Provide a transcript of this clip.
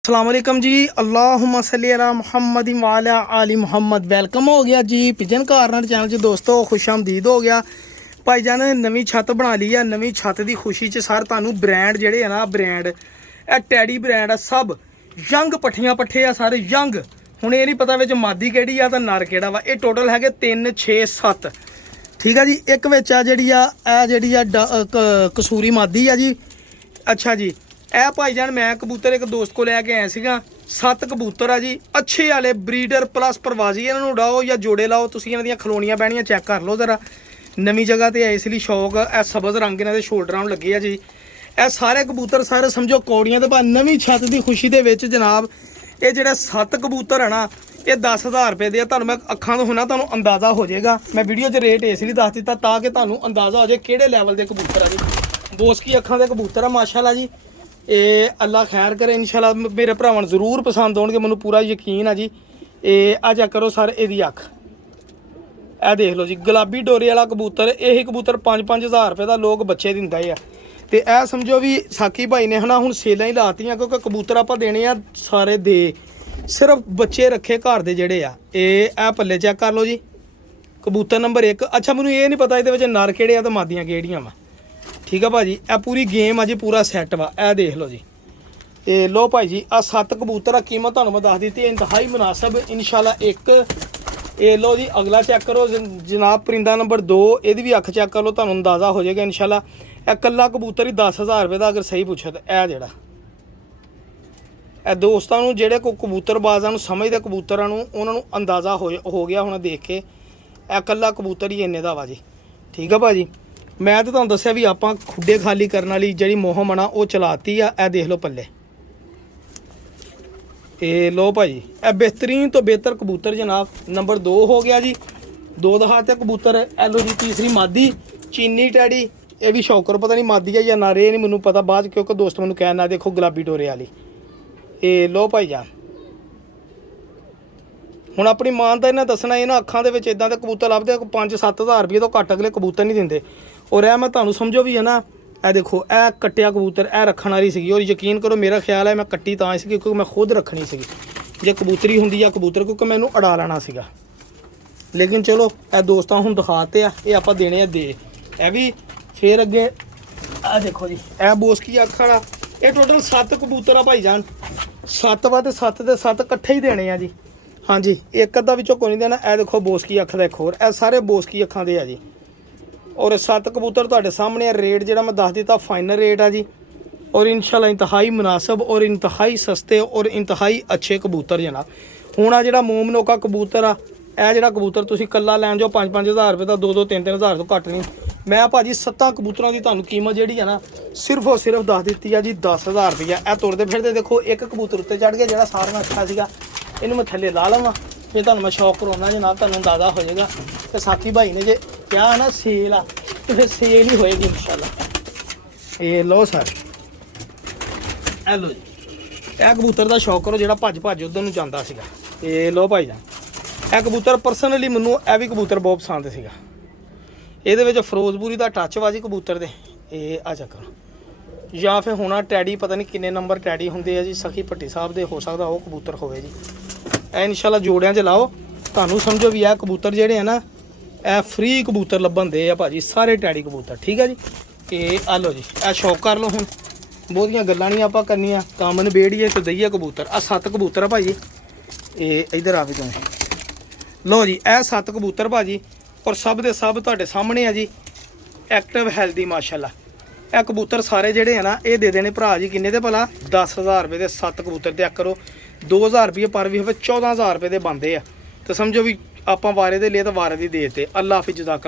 अस्सलामुअलैकुम जी। अल्लाहुम्मा सल्ली अला मुहम्मद वाला आली मुहम्मद। वेलकम हो गया जी पिजन कार्नर चैनल च दोस्तों, खुश आमदीद हो गया। भाईजान ने नवी छत बना ली है। नवी छत की खुशी च सर तुहानू ब्रांड जेडे है ना, ब्रांड टैडी ब्रांड है, सब यंग पट्ठियां पट्ठे आ सारे यंग। हुण ये नहीं पता विच मादी केड़ी आ ते नर केड़ा वा। ये टोटल है 3 6 7, ठीक है जी। एक विच आ जिहड़ी कसूरी मादी आ जी। अच्छा जी, ਇਹ ਭਾਈਜਾਨ मैं कबूतर एक दोस्त को लैके आया ਸੀਗਾ। 7 कबूतर आ जी, अच्छे वाले ब्रीडर प्लस प्रवासी। इन्होंने उड़ाओ या जोड़े लाओ, तुसीं इन्हां दियां खलोणियां बहणियां चैक कर लो जरा। नवीं जगह ते इस लिए शौक है। सबज रंग इन्हां दे शोल्डरां नूं लगे आ जी। ਇਹ सारे कबूतर सारे समझो कौड़ियां ते नवीं छत की खुशी दे विच जनाब ये ਜਿਹੜੇ 7 कबूतर है ना, ये 10,000 रुपये दे। तुहानूं मैं अखां तो होना तुहानूं अंदाज़ा हो जाएगा। मैं वीडियो च रेट इस लिए दस दिता ताकि तुहानूं अंदाज़ा हो जाए किहड़े लैवल के कबूतर आ जी। बोसकी अखां दे कबूतर आ माशाअल्लाह जी। ये अल्लाह खैर करे इंशाल्लाह मेरे भरावां नूं जरूर पसंद आउणगे, मैनूं पूरा यकीन है जी। ये आ जा करो सर इहदी अख, ਇਹ देख लो जी गुलाबी डोरे वाला कबूतर। यही कबूतर 5-5 हज़ार रुपये का लोग बच्चे दिंदा है। तो यह समझो भी साकी भाई ने है ना हुण सेलां ही लातियां, क्योंकि कबूतर आपां देने आ सारे दे, सिर्फ बच्चे रखे घर दे जेड़े आ। ये पल्ले चेक कर लो जी, कबूतर नंबर 1। अच्छा मैनूं ये नहीं पता ये नर केड़े आ ते मादियां केड़ियां वा, ठीक है भाजी। यह पूरी गेम आ जी, पूरा सैट वा। यह देख लो जी। ये लो भाई जी आ 7 कबूतर आ। कीमत तुहानूं मैं दस दी, इंतहाई मुनासिब इंशाल्लाह। एक ये लो जी अगला चेक करो जनाब, परिंदा नंबर 2। यदी भी अख चेक कर लो, तुहानूं अंदाज़ा हो जाएगा इंशाल्लाह। यह कल्ला कबूतर ही 10,000 रुपये का अगर सही पूछो तो। यह जेड़ा ਇਹ ਦੋਸਤਾਂ ਨੂੰ ਜਿਹੜੇ ਕੋ ਕਬੂਤਰਬਾਜ਼ਾਂ ਨੂੰ ਸਮਝਦੇ ਕਬੂਤਰਾਂ ਨੂੰ, ਉਹਨਾਂ ਨੂੰ ਅੰਦਾਜ਼ਾ ਹੋ ਗਿਆ ਹੁਣ ਦੇਖ ਕੇ। ਇਹ ਕੱਲਾ ਕਬੂਤਰ ਹੀ ਇੰਨੇ ਦਾ ਵਾ ਜੀ, ਠੀਕ ਆ ਭਾਜੀ। ਮੈਂ ਤਾਂ ਤੁਹਾਨੂੰ ਦੱਸਿਆ ਵੀ ਆਪਾਂ ਖੁੱਡੇ ਖਾਲੀ ਕਰਨ ਵਾਲੀ ਜਿਹੜੀ ਮੋਹਮ ਆ ਉਹ ਚਲਾਤੀ ਆ। ਇਹ ਦੇਖ ਲਓ ਪੱਲੇ। ਇਹ ਲੋ ਭਾਜੀ ਇਹ ਬਿਹਤਰੀਨ ਤੋਂ ਬਿਹਤਰ ਕਬੂਤਰ ਜਨਾਬ। ਨੰਬਰ 2 ਹੋ ਗਿਆ ਜੀ। 2 ਦਹਾ ਤੇ ਕਬੂਤਰ। ਐਲੋ ਜੀ ਤੀਸਰੀ ਮਾਦੀ ਚੀਨੀ ਟੈਡੀ। ਇਹ ਵੀ ਸ਼ੌਕਰ ਪਤਾ ਨਹੀਂ ਮਾਦੀ ਆ ਜਾਂ ਨਾਰੇ, ਇਹ ਨਹੀਂ ਮੈਨੂੰ ਪਤਾ ਬਾਅਦ, ਕਿਉਂਕਿ ਦੋਸਤ ਮੈਨੂੰ ਕਹਿਣ ਨਾ ਦੇਖੋ ਗੁਲਾਬੀ ਡੋਰੇ ਵਾਲੀ। ਇਹ ਲੋ ਭਾਈ ਜਾਨ ਹੁਣ ਆਪਣੀ ਮਾਨ ਦਾ ਇਹਨਾਂ ਦੱਸਣਾ, ਇਹਨਾਂ ਅੱਖਾਂ ਦੇ ਵਿੱਚ ਇਦਾਂ ਦੇ ਕਬੂਤਰ ਲੱਭਦੇ 5-7 ਹਜ਼ਾਰ ਰੁਪਏ ਤੋਂ ਘੱਟ ਅਗਲੇ ਕਬੂਤਰ ਨਹੀਂ ਦਿੰਦੇ। ਔਰ ਇਹ ਮੈਂ ਤੁਹਾਨੂੰ ਸਮਝੋ ਵੀ ਹੈ ਨਾ, ਇਹ ਦੇਖੋ ਇਹ ਕੱਟਿਆ ਕਬੂਤਰ ਇਹ ਰੱਖਣ ਵਾਲੀ ਸੀਗੀ। ਔਰ ਯਕੀਨ ਕਰੋ ਮੇਰਾ ਖਿਆਲ ਹੈ ਮੈਂ ਕੱਟੀ ਤਾਂ ਸੀ ਕਿਉਂਕਿ ਮੈਂ ਖੁਦ ਰੱਖਣੀ ਸੀਗੀ। ਜੇ ਕਬੂਤਰੀ ਹੁੰਦੀ ਆ ਕਬੂਤਰ, ਕਿਉਂਕਿ ਮੈਨੂੰ ਅੜਾ ਲੈਣਾ ਸੀਗਾ। ਲੇਕਿਨ ਚਲੋ ਇਹ ਦੋਸਤਾਂ ਹੁਣ ਦਿਖਾਤੇ ਆ, ਇਹ ਆਪਾਂ ਦੇਣੇ ਆ ਦੇ। ਇਹ ਵੀ ਫਿਰ ਅੱਗੇ ਆ ਦੇਖੋ ਜੀ, ਇਹ ਬੋਸਕੀ ਅੱਖ ਵਾਲਾ। ਇਹ ਟੋਟਲ 7 ਕਬੂਤਰ ਆ ਭਾਈ ਜਾਨ। 7 ਵਾ ਤੇ 7 ਦੇ 7 ਇਕੱਠੇ ਹੀ ਦੇਣੇ ਆ ਜੀ। ਹਾਂਜੀ ਇੱਕ ਅੱਧਾ ਵਿੱਚੋਂ ਕੋਈ ਨਹੀਂ ਦੇਣਾ। ਇਹ ਦੇਖੋ ਬੋਸਕੀ ਅੱਖ ਦਾ ਇੱਕ ਹੋਰ। ਇਹ ਸਾਰੇ ਬੋਸਕੀ ਅੱਖਾਂ ਦੇ ਆ ਜੀ। और 7 कबूतर तुहाडे सामने रेट जो मैं दस दिता फाइनल रेट है जी। और इंशाल्लाह इंतहाई मुनासिब और इंतहाई सस्ते और इंतहाई अच्छे कबूतर जनाब। हुण आ जिहड़ा मोमनोका कबूतर आ, यह जिहड़ा कबूतर तुसीं कल्ला लैण जाओ 5-5 हज़ार रुपये का, 2-2 3-3 हज़ार तो घट नहीं। मैं भाजी 7 कबूतरों की तुहानूं कीमत जिहड़ी है ना सिर्फ और सिर्फ दस दी है जी 10,000 रुपया। यह तुरते फिरते देखो एक कबूतर उत्ते चढ़ गया, जिहड़ा सारा नाल अच्छा सीगा। इहनूं मैं थल्ले ला लवां फिर तुहानूं मैं शौक करवाउणा जनाब, तुहानूं अंदाज़ा हो जाएगा। तो साथी भाई ने जे क्या ना सेल आ तो फिर सेल ही होएगी इंशाल्लाह। ये लो सर ए लो जी, यह कबूतर का शौक करो जो भज उधर नूं जांदा सीगा। ये लो भाई जान यह कबूतर परसनली मैनूं यह भी कबूतर बहुत पसंद सीगा। ਇਹਦੇ ਵਿੱਚ ਫਿਰੋਜ਼ਪੁਰੀ ਦਾ ਟੱਚ ਵਾ ਜੀ ਕਬੂਤਰ ਦੇ। ਇਹ ਆ ਚੱਕਰ ਜਾਂ ਫਿਰ ਹੋਣਾ ਟੈਡੀ, ਪਤਾ ਨਹੀਂ ਕਿੰਨੇ ਨੰਬਰ ਟੈਡੀ ਹੁੰਦੇ ਆ ਜੀ। ਸਖੀ ਭੱਟੀ ਸਾਹਿਬ ਦੇ ਹੋ ਸਕਦਾ ਉਹ ਕਬੂਤਰ ਹੋਵੇ ਜੀ। ਇਹ ਇਨਸ਼ਾਅੱਲਾ ਜੋੜਿਆਂ 'ਚ ਲਾਓ। ਤੁਹਾਨੂੰ ਸਮਝੋ ਵੀ ਇਹ ਕਬੂਤਰ ਜਿਹੜੇ ਆ ਨਾ ਇਹ ਫ੍ਰੀ ਕਬੂਤਰ ਲੱਭਣ ਦੇ ਆ ਭਾਜੀ, ਸਾਰੇ ਟੈਡੀ ਕਬੂਤਰ, ਠੀਕ ਆ ਜੀ। ਇਹ ਆ ਲਓ ਜੀ, ਇਹ ਸ਼ੌਕ ਕਰ ਲਓ। ਹੁਣ ਬਹੁਤੀਆਂ ਗੱਲਾਂ ਨਹੀਂ ਆਪਾਂ ਕਰਨੀਆਂ, ਕੰਮ ਨਿਬੇੜੀਏ ਤੇ ਦਈਏ ਕਬੂਤਰ। ਆ 7 ਕਬੂਤਰ ਆ ਭਾਜੀ। ਇਹ ਇਧਰ ਆ ਵੀ ਤੁਸੀਂ ਲਓ ਜੀ, ਇਹ 7 ਕਬੂਤਰ ਭਾਜੀ। और सब के सब तुहाडे सामने है जी, एक्टिव हैल्दी माशाल्लाह। यह कबूतर सारे जोड़े है ना ये दे देने भरा जी किन्ने दे भला 10,000 रुपये के 7 कबूतर दिया करो। 2,000 रुपये पर भी हो 14,000 रुपये के बनते हैं। तो समझो भी आप वारे दे लिए तो वारे दी देते। अल्लाह हाफिज़, जज़ाकल्लाह।